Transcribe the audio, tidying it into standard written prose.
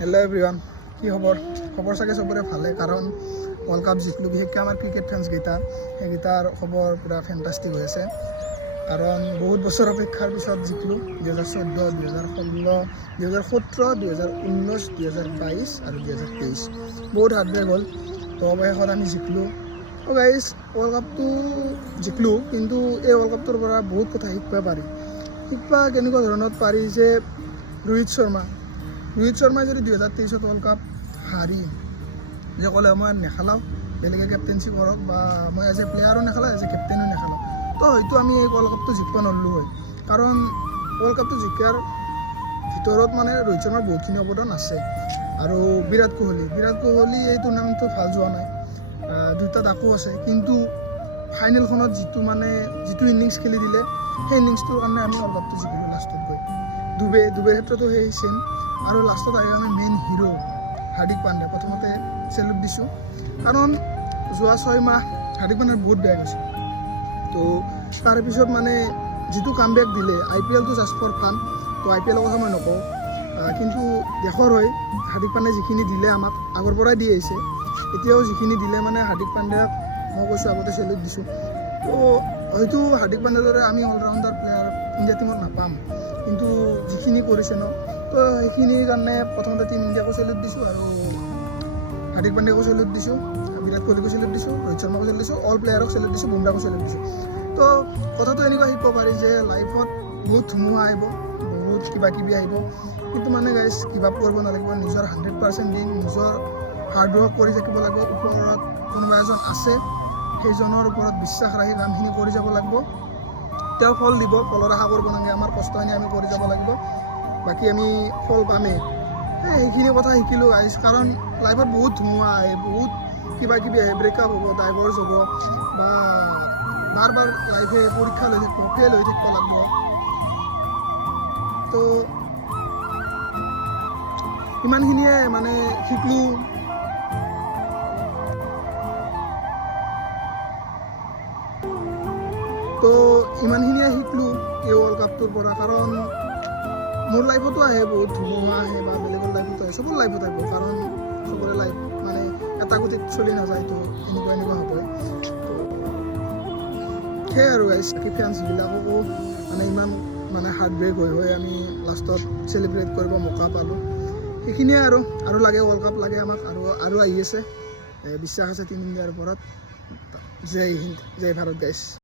Hello' everyone, কি খবৰ চাগে চবৰে ভালে, কাৰণ ৱৰ্ল্ড কাপ জিকিলোঁ। বিশেষকৈ আমাৰ ক্ৰিকেট ফেন্সকেইটা সেইকেইটাৰ খবৰ পূৰা ফেণ্টাষ্টিক হৈ আছে, কাৰণ বহুত বছৰ অপেক্ষাৰ পিছত জিকিলোঁ। 2014, 2016, 2017, 2019, 2022 আৰু 2023 বহুত হাৰ্ডৱেক হ'ল। তো অৱশেষত আমি জিকিলোঁ। তো গাইজ, ৱৰ্ল্ড কাপটো জিকিলোঁ, কিন্তু এই ৱৰ্ল্ড কাপটোৰ পৰা বহুত কথা শিকিব পাৰি। কেনেকুৱা ধৰণত পাৰি যে ৰোহিত শৰ্মাই যদি 2023 ৱৰ্ল্ড কাপ হাৰি যে ক'লে মই নেখেলাওঁ, বেলেগে কেপ্টেঞ্চি কৰক, বা মই এজ এ প্লেয়াৰো নেখেলাওঁ, এজ এ কেপ্টেইনো নেখেলাওঁ, তো হয়তো আমি এই ৱৰ্ল্ড কাপটো জিকিব নোৱাৰিলোঁ হয়। কাৰণ ৱৰ্ল্ড কাপটো জিকাৰ ভিতৰত মানে ৰোহিত শৰ্মাৰ বহুতখিনি অৱদান আছে। আৰু বিৰাট কোহলি এই টুৰ্ণামেণ্টটো ভাল যোৱা নাই, দুটা ডাকো আছে, কিন্তু ফাইনেলখনত যিটো ইনিংছ খেলি দিলে, সেই ইনিংছটোৰ কাৰণে আমি ৱৰ্ল্ড কাপটো জিকিলোঁ লাষ্টত গৈ। ডুবেৰ ক্ষেত্ৰতো সেই চেম। আৰু লাষ্টত আহি আমি মেইন হিৰো হাৰ্দিক পাণ্ডে প্ৰথমতে চেলুট দিছোঁ, কাৰণ যোৱা 6 মাহ হাৰ্দিক পাণ্ডেৰ বহুত বেয়া গৈছে। তো তাৰে পিছত যিটো কামবেক দিলে, IPLটো জাষ্ট ফৰ ফান, তো IPLৰ কথা মই নকওঁ, কিন্তু দেশৰ হৈ হাৰ্দিক পাণ্ডে যিখিনি দিলে আমাক আগৰ পৰাই দি আহিছে, এতিয়াও যিখিনি দিলে হাৰ্দিক পাণ্ডেক মই কৈছোঁ আগতে চেলুট দিছোঁ। তো হয়তো হাৰ্দিক পাণ্ডেৰ দৰে আমি অলৰাউণ্ডাৰ প্লেয়াৰ ইণ্ডিয়া টীমত নাপাম, কিন্তু যিখিনি কৰিছে তো সেইখিনিৰ কাৰণে প্ৰথমতে টিম ইণ্ডিয়াকো চেলুট দিছোঁ, আৰু হাৰ্দিক পাণ্ডেকো চেলুট দিছোঁ, বিৰাট কোহলিকো চেলুট দিছোঁ, ৰোহিত শৰ্মাকো চেলুট দিছোঁ, অল প্লেয়াৰক চেলুট দিছোঁ, বুমৰাকো চেলুট দিছোঁ। তো কথাটো এনেকুৱা শিকিব পাৰি যে লাইফত বহুত ধুমুহা আহিব, বহুত কিবাকিবি আহিব, কিন্তু গাইজ গিভ আপ কৰিব নালাগিব। নিজৰ 100% দি নিজৰ হাৰ্ডৱৰ্ক কৰি থাকিব লাগিব। ওপৰত কোনোবা এজন আছে, সেইজনৰ ওপৰত বিশ্বাস ৰাখি কামখিনি কৰি যাব লাগিব। তেওঁ ফল দিব, ফলৰ আশা কৰিব নালাগে। আমাৰ কষ্টখিনি আমি কৰি যাব লাগিব, বাকী আমি ফল পামেই। সেইখিনি কথা শিকিলোঁ গাইজ, কাৰণ লাইফত বহুত ধুমুহা আহে, বহুত কিবাকিবি আহে, ব্ৰেকআপ হ'ব, ডাইভৰ্চ হ'ব, বা বাৰ লাইফে পৰীক্ষা লৈ থাকিব, ফেইল হৈ থাকিব লাগিব। তো ইমানখিনিয়ে শিকলোঁ। তো ইমানখিনিয়ে শিকলোঁ এই ৱৰ্ল্ড কাপটোৰ পৰা, কাৰণ মোৰ লাইফতো আহে বহুত ধুমুহা আহে, বা বেলেগৰ লাইফতো আহে, চবৰ লাইফত আহিব, কাৰণ চবৰে লাইফ এটা গতিত চলি নাযায়, তো এনেকুৱা হ'বই। তো সেয়াই আৰু গাইজ, বাকী ফেন্সবিলাককো ইমান হাৰ্ডব্ৰেক হৈ আমি লাষ্টত চেলিব্ৰেট কৰিব মৌকা পালোঁ। সেইখিনিয়ে আৰু লাগে, ৱৰ্ল্ড কাপ লাগে আমাক, আৰু আহি আছে, বিশ্বাস আছে টিম ইণ্ডিয়াৰ ওপৰত। জয় হিন্দ, জয় ভাৰত গাইজ।